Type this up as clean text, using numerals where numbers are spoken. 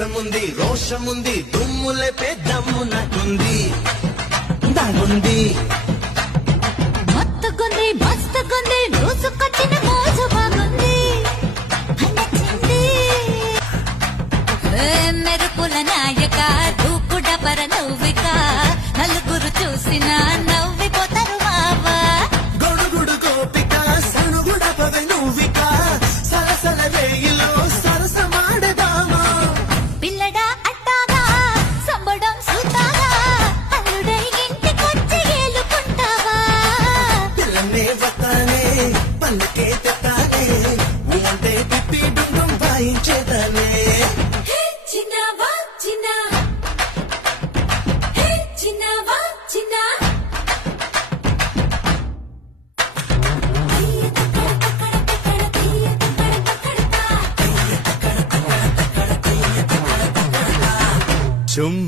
మీసముంది రోషముంది దుమ్ములేపే దమ్ము నాకుంది దాగుంది మత్తుకుంది మస్తుకుంది దూసుకొచ్చిన మోజు బాగుంది నచ్చింది మెరుపుల నాయక దూకుడ పర నవ్విక నలుగురు చూసిన నవ్విపోతారు మావా గొడుగుడు గోపిక సనుగుడ పవె నువ్విక సలసల వేయిలో సరసమాడదామా పిల్లడా అట్టాగా సంబడం సూతాగా అల్లుడై ఇంటికొచ్చి ఏలుకుంటావా పిల్లనే వస్తానే పల్లకే తెస్తానే అంటే పిప్పి డుండం వాయించేదానే చిన్నవా చిన్న చిన్నవా చిన్న చుమ్